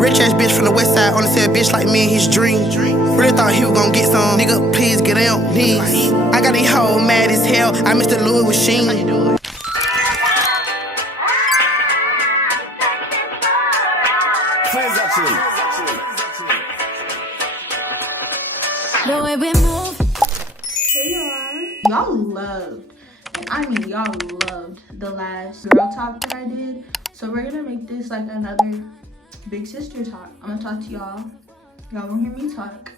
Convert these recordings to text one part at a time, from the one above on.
Rich ass bitch from the west side, only said a bitch like me and his dream. Really thought he was gonna get some. Nigga, please get on knees. I got these hoes mad as hell. I miss the Louis with Sheen. Friends actually. The way we move. Hey y'all loved, and I mean y'all loved the last girl talk that I did. So we're gonna make this like another big sister talk. I'm gonna talk to y'all. Y'all gonna hear me talk.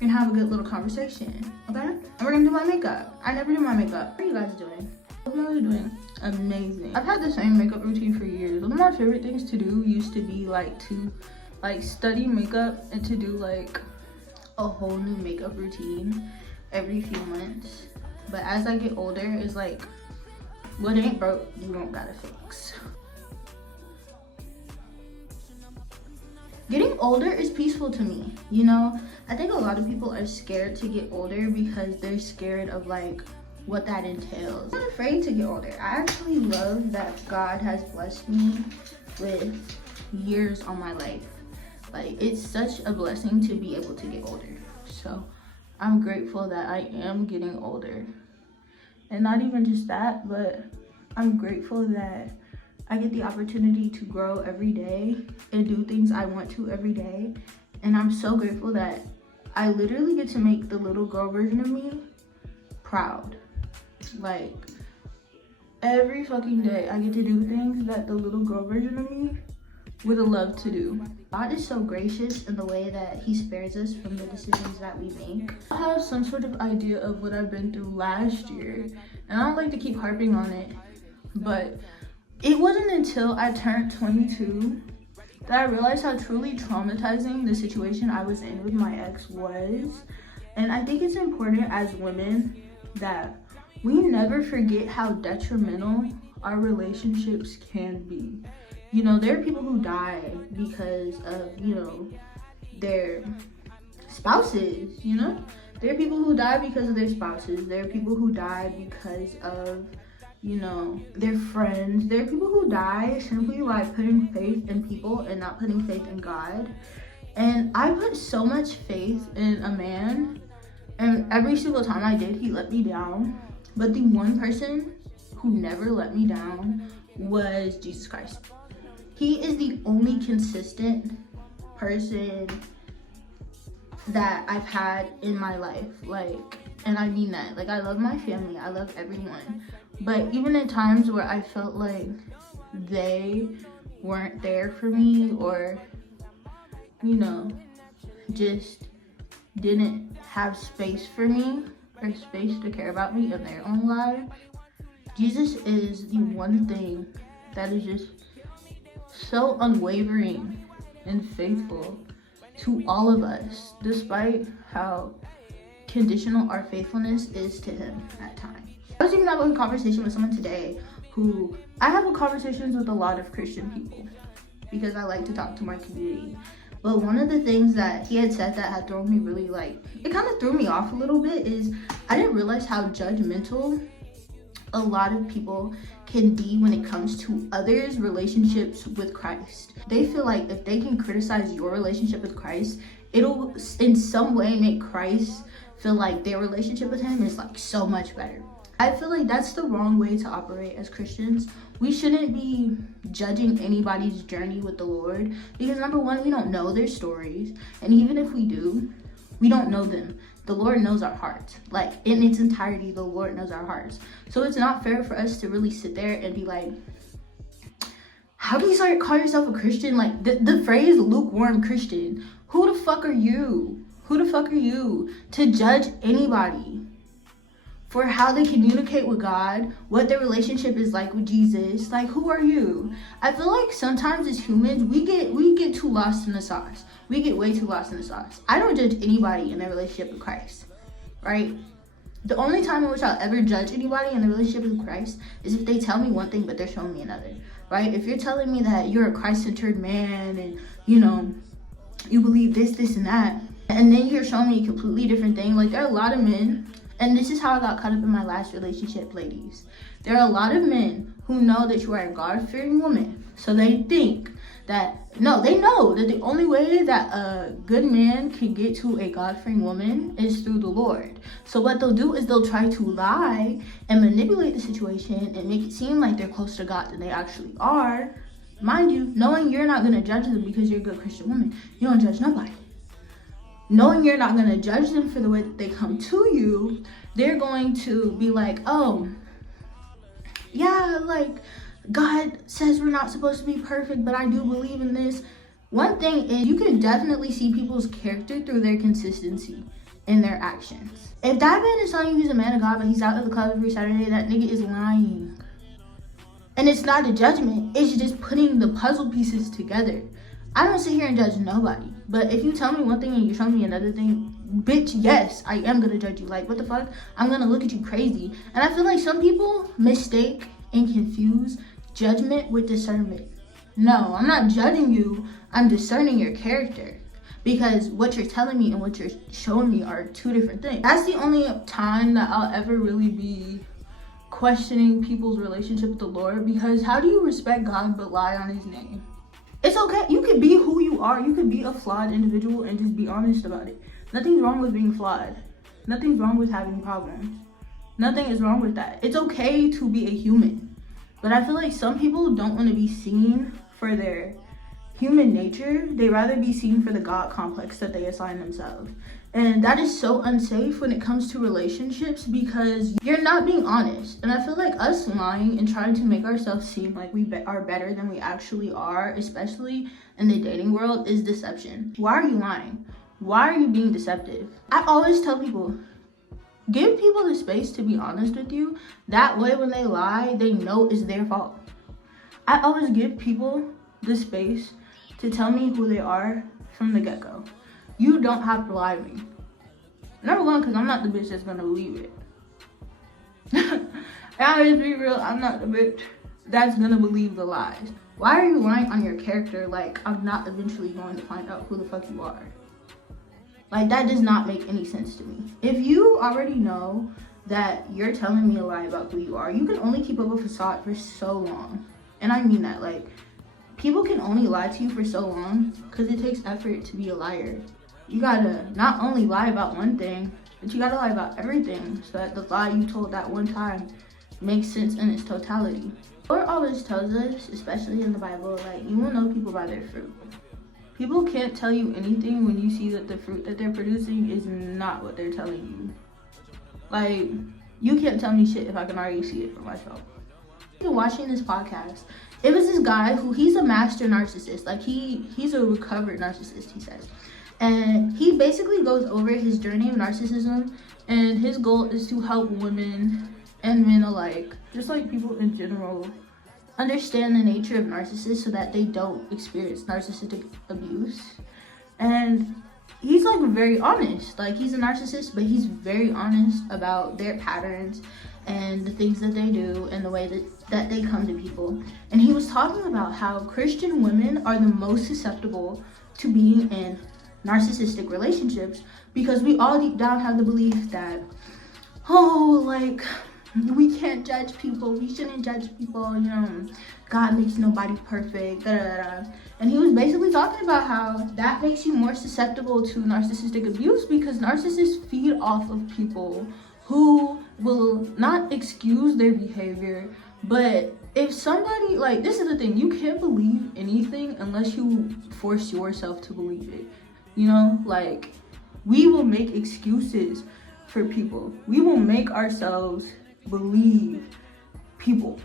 We're gonna have a good little conversation, okay? And we're gonna do my makeup. I never do my makeup. How are you guys doing? Hope you guys are doing amazing. I've had the same makeup routine for years. One of my favorite things to do used to be to study makeup and to do like a whole new makeup routine every few months. But as I get older, it's like, what ain't broke, you don't gotta fix. Getting older is peaceful to me, you know? I think a lot of people are scared to get older because they're scared of like what that entails. I'm not afraid to get older. I actually love that God has blessed me with years on my life. Like, it's such a blessing to be able to get older. So I'm grateful that I am getting older. And not even just that, but I'm grateful that I get the opportunity to grow every day and do things I want to every day. And I'm so grateful that I literally get to make the little girl version of me proud. Like, every fucking day I get to do things that the little girl version of me would have loved to do. God is so gracious in the way that he spares us from the decisions that we make. I have some sort of idea of what I've been through last year, and I don't like to keep harping on it, but it wasn't until I turned 22 that I realized how truly traumatizing the situation I was in with my ex was. And I think it's important as women that we never forget how detrimental our relationships can be. You know, there are people who die because of, you know, their spouses, you know? There are people who die because of their spouses. There are people who die because of, you know, their friends. There are people who die simply by putting faith in people and not putting faith in God. And I put so much faith in a man, and every single time I did, he let me down. But the one person who never let me down was Jesus Christ. He is the only consistent person that I've had in my life. Like, and I mean that. Like, I love my family. I love everyone. But even in times where I felt like they weren't there for me, or, you know, just didn't have space for me or space to care about me in their own lives, Jesus is the one thing that is just so unwavering and faithful to all of us, despite how conditional our faithfulness is to him at times. I was even having a conversation with someone today who, I have conversations with a lot of Christian people because I like to talk to my community. But one of the things that he had said that had thrown me really, like, it kind of threw me off a little bit is I didn't realize how judgmental a lot of people can be when it comes to others' relationships with Christ. They feel like if they can criticize your relationship with Christ, it'll in some way make Christ feel like their relationship with him is like so much better. I feel like that's the wrong way to operate as Christians. We shouldn't be judging anybody's journey with the Lord because, number one, we don't know their stories, and even if we do, we don't know them. The Lord knows our hearts. Like, in its entirety, the Lord knows our hearts. So it's not fair for us to really sit there and be like, how do you call yourself a Christian? Like, the phrase lukewarm Christian, who the fuck are you? Who the fuck are you to judge anybody for how they communicate with God, what their relationship is like with Jesus? Like, who are you? I feel like sometimes as humans, we get too lost in the sauce. We get way too lost in the sauce. I don't judge anybody in their relationship with Christ, right? The only time in which I'll ever judge anybody in their relationship with Christ is if they tell me one thing, but they're showing me another, right? If you're telling me that you're a Christ-centered man and, you know, you believe this, and that, and then you're showing me a completely different thing. Like, there are a lot of men, and this is how I got caught up in my last relationship, ladies. There are a lot of men who know that you are a God-fearing woman, so they think they know that the only way that a good man can get to a God-fearing woman is through the Lord. So what they'll do is they'll try to lie and manipulate the situation and make it seem like they're closer to God than they actually are. Mind you, knowing you're not going to judge them because you're a good Christian woman, you don't judge nobody. Knowing you're not going to judge them for the way that they come to you, they're going to be like, oh, yeah, like, God says we're not supposed to be perfect, but I do believe in this. One thing is, you can definitely see people's character through their consistency in their actions. If that man is telling you he's a man of God, but he's out at the club every Saturday, that nigga is lying. And it's not a judgment, it's just putting the puzzle pieces together. I don't sit here and judge nobody, but if you tell me one thing and you show me another thing, bitch, yes, I am gonna judge you. Like, what the fuck? I'm gonna look at you crazy. And I feel like some people mistake and confuse judgment with discernment. No, I'm not judging you, I'm discerning your character, because what you're telling me and what you're showing me are two different things. That's the only time that I'll ever really be questioning people's relationship with the Lord, because how do you respect God but lie on his name? It's okay, you could be who you are, you could be a flawed individual and just be honest about it. Nothing's wrong with being flawed. Nothing's wrong with having problems. Nothing is wrong with that. It's okay to be a human. But I feel like some people don't want to be seen for their human nature. They rather be seen for the God complex that they assign themselves. And that is so unsafe when it comes to relationships, because you're not being honest. And I feel like us lying and trying to make ourselves seem like we are better than we actually are, especially in the dating world, is deception. Why are you lying? Why are you being deceptive? I always tell people, give people the space to be honest with you. That way, when they lie, they know it's their fault. I always give people the space to tell me who they are from the get-go. You don't have to lie to me. Number one, because I'm not the bitch that's gonna believe it. And I'll just be real, I'm not the bitch that's gonna believe the lies. Why are you lying on your character like I'm not eventually going to find out who the fuck you are? Like, that does not make any sense to me. If you already know that you're telling me a lie about who you are, you can only keep up a facade for so long. And I mean that, like, people can only lie to you for so long because it takes effort to be a liar. You gotta not only lie about one thing, but you gotta lie about everything so that the lie you told that one time makes sense in its totality. The Lord always tells us, especially in the Bible, like, you will know people by their fruit. People can't tell you anything when you see that the fruit that they're producing is not what they're telling you. Like, you can't tell me shit if I can already see it for myself. Watching this podcast, it was this guy who, he's a master narcissist. Like, he's a recovered narcissist, he says. And he basically goes over his journey of narcissism, and his goal is to help women and men alike, just like people in general, understand the nature of narcissists so that they don't experience narcissistic abuse. And he's like very honest. Like, he's a narcissist, but he's very honest about their patterns and the things that they do and the way that they come to people. And he was talking about how Christian women are the most susceptible to being in narcissistic relationships, because we all deep down have the belief that, oh, like, we can't judge people, we shouldn't judge people, you know, God makes nobody perfect, da, da, da. And he was basically talking about how that makes you more susceptible to narcissistic abuse, because narcissists feed off of people who will not excuse their behavior. But if somebody, like, this is the thing, you can't believe anything unless you force yourself to believe it. You know, like, we will make excuses for people. We will make ourselves believe people,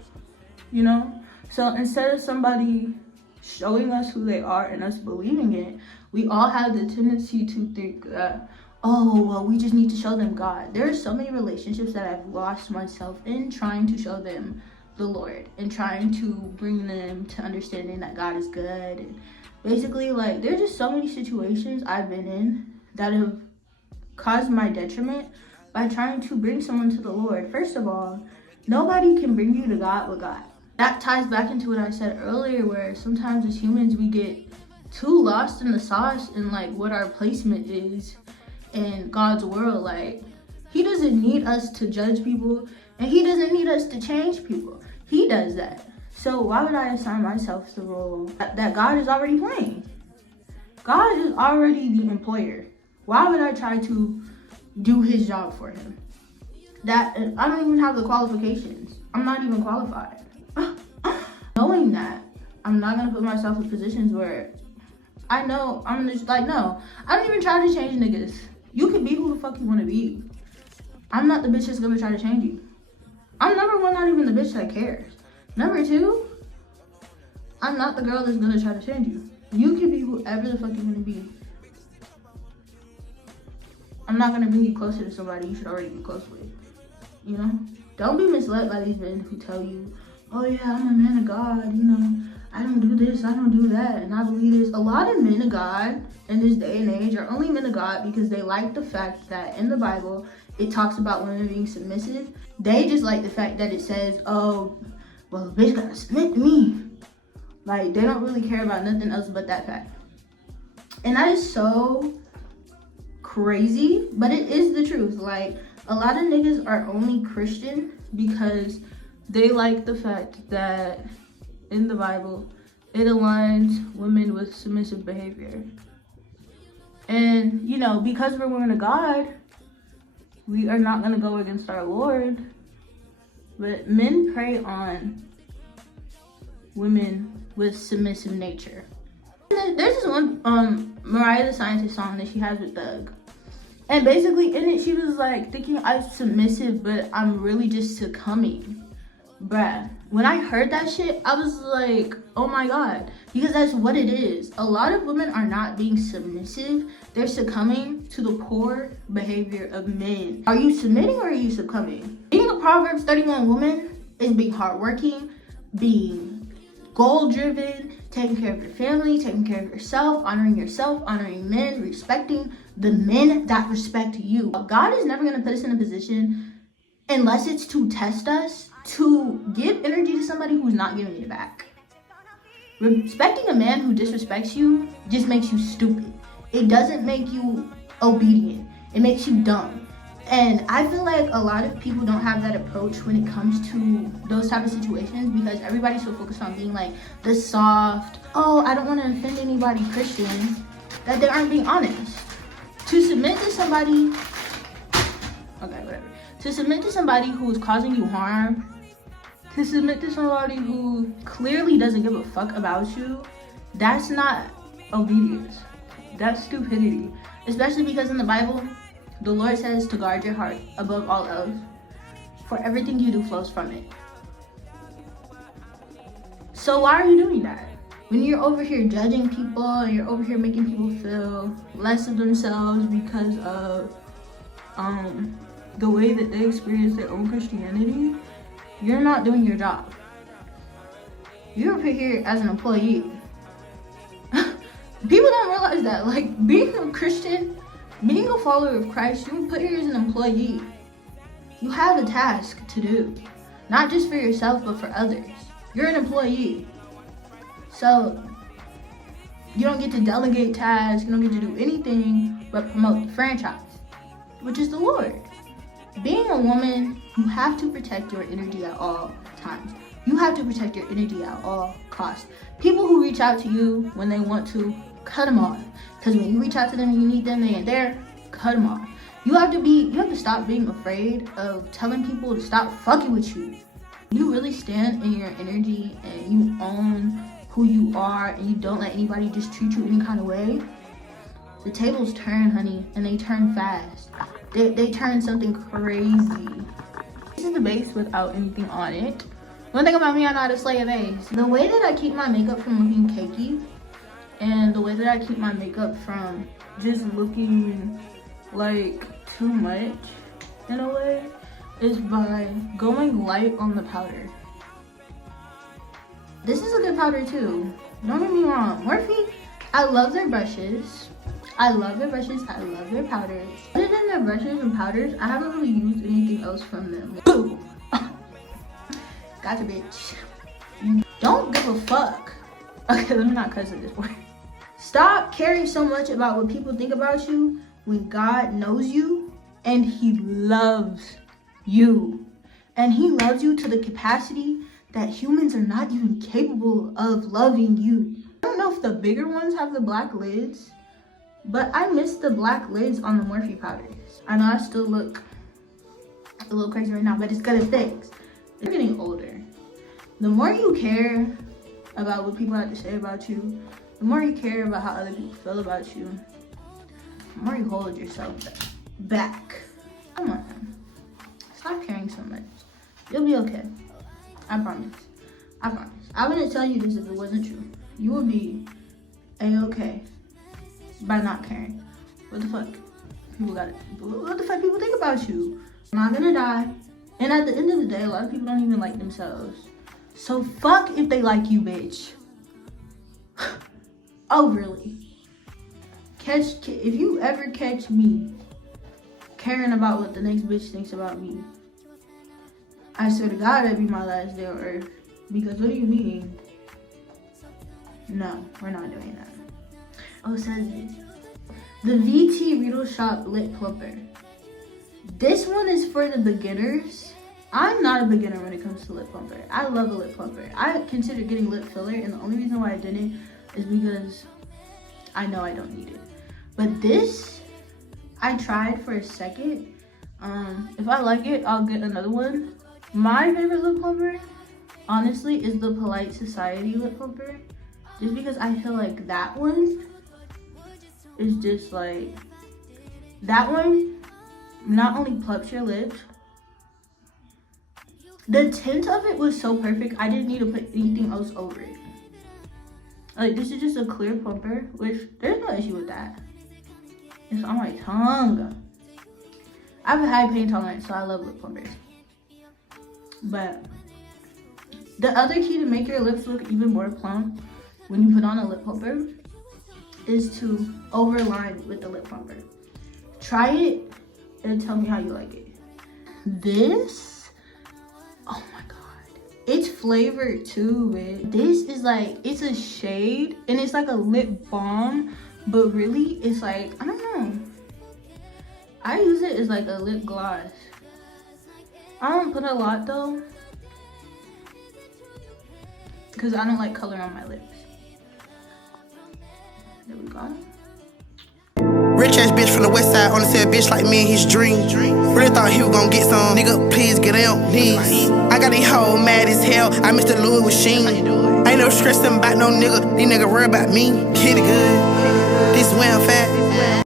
you know? So instead of somebody showing us who they are and us believing it, we all have the tendency to think that, oh, well, we just need to show them God. There are so many relationships that I've lost myself in trying to show them the Lord and trying to bring them to understanding that God is good. And basically, like, there's just so many situations I've been in that have caused my detriment by trying to bring someone to the Lord. First of all, nobody can bring you to God but God. That ties back into what I said earlier, where sometimes as humans we get too lost in the sauce and like what our placement is in God's world. Like, he doesn't need us to judge people, and he doesn't need us to change people. He does that. So why would I assign myself the role that God is already playing? God is already the employer. Why would I try to do his job for him? That I don't even have the qualifications. I'm not even qualified. Knowing that, I'm not gonna put myself in positions where I know I'm just like, no, I don't even try to change niggas. You can be who the fuck you wanna be. I'm not the bitch that's gonna try to change you. I'm number one, not even the bitch that cares. Number two, I'm not the girl that's gonna try to change you. You can be whoever the fuck you wanna be. I'm not gonna bring you closer to somebody you should already be close with. You know? Don't be misled by these men who tell you, oh yeah, I'm a man of God, you know, I don't do this, I don't do that, and I believe this. A lot of men of God in this day and age are only men of God because they like the fact that in the Bible, it talks about women being submissive. They just like the fact that it says, oh, well, a bitch gotta submit to me. Like, they don't really care about nothing else but that fact. And that is so crazy, but it is the truth. Like, a lot of niggas are only Christian because they like the fact that in the Bible, it aligns women with submissive behavior. And, you know, because we're women of God, we are not gonna go against our Lord. But men prey on women with submissive nature. There's this one Mariah the Scientist song that she has with Thug. And basically in it, she was like thinking I'm submissive, but I'm really just succumbing. Bruh, when I heard that shit, I was like, oh my God, because that's what it is. A lot of women are not being submissive. They're succumbing to the poor behavior of men. Are you submitting or are you succumbing? Being a Proverbs 31 woman is being hardworking, being goal-driven, taking care of your family, taking care of yourself, honoring men, respecting the men that respect you. God is never gonna put us in a position, unless it's to test us, to give energy to somebody who's not giving it back. Respecting a man who disrespects you just makes you stupid. It doesn't make you obedient. It makes you dumb. And I feel like a lot of people don't have that approach when it comes to those type of situations because everybody's so focused on being like the soft, oh, I don't want to offend anybody Christian, that they aren't being honest. To submit to somebody, okay, whatever. To submit to somebody who is causing you harm, to submit to somebody who clearly doesn't give a fuck about you, that's not obedience. That's stupidity. Especially because in the Bible, the Lord says to guard your heart above all else, for everything you do flows from it. So why are you doing that? When you're over here judging people and you're over here making people feel less of themselves because of the way that they experience their own Christianity, you're not doing your job. You're over here as an employee. People don't realize that. Like, being a Christian, being a follower of Christ, you put here as an employee. You have a task to do. Not just for yourself, but for others. You're an employee. So, you don't get to delegate tasks, you don't get to do anything but promote the franchise, which is the Lord. Being a woman, you have to protect your energy at all times. You have to protect your energy at all costs. People who reach out to you when they want to, cut them off. Because when you reach out to them and you need them, they ain't there, cut them off. You have to stop being afraid of telling people to stop fucking with you. You really stand in your energy and you own who you are and you don't let anybody just treat you any kind of way. The tables turn, honey, and they turn fast. They turn something crazy. This is the base without anything on it. One thing about me, I know how to slay a base. The way that I keep my makeup from looking cakey and the way that I keep my makeup from just looking like too much in a way is by going light on the powder. This is a good powder too. Don't get me wrong. Morphe, I love their brushes. I love their brushes. I love their powders. Other than their brushes and powders, I haven't really used anything else from them. Boo! Gotcha, bitch. Don't give a fuck. Okay, let me not cuss at this point. Stop caring so much about what people think about you when God knows you and He loves you. And He loves you to the capacity that humans are not even capable of loving you. I don't know if the bigger ones have the black lids, but I miss the black lids on the Morphe powders. I know I still look a little crazy right now, but it's gonna fix. You're getting older. The more you care about what people have to say about you, the more you care about how other people feel about you, the more you hold yourself back. Come on, stop caring so much. You'll be okay. I promise. I promise. I wouldn't tell you this if it wasn't true. You would be a-okay by not caring. What the fuck? What the fuck people think about you? I'm not gonna die. And at the end of the day, a lot of people don't even like themselves. So fuck if they like you, bitch. Oh, really? If you ever catch me caring about what the next bitch thinks about me, I swear to God, that'd be my last day on earth. Because what do you mean? No, we're not doing that. Oh, says it. The VT Riddle Shop Lip Plumper. This one is for the beginners. I'm not a beginner when it comes to lip plumper. I love a lip plumper. I considered getting lip filler, and the only reason why I didn't is because I know I don't need it. But this, I tried for a second. If I like it, I'll get another one. My favorite lip plumper, honestly, is the Polite Society lip plumper. Just because I feel like that one is just like, that one not only plumps your lips, the tint of it was so perfect, I didn't need to put anything else over it. Like, this is just a clear plumper, which there's no issue with that. It's on my tongue. I have a high pain tolerance, so I love lip plumpers. But the other key to make your lips look even more plump when you put on a lip plumper is to overline with the lip plumper. Try it and tell me how you like it. This, oh my god, it's flavored too, man. This is like, it's a shade and it's like a lip balm, but really it's like, I don't know, I use it as like a lip gloss. I don't put a lot though, because I don't like color on my lips. There we go. Rich ass bitch from the west side, only said a bitch like me and his dream. Really thought he was gonna get some. Nigga, please get down, knees. I got these hoes mad as hell. I miss the Louis with Sheen. Ain't no stressing about no nigga. These niggas worry about me. Kitty good. This is where I'm fat.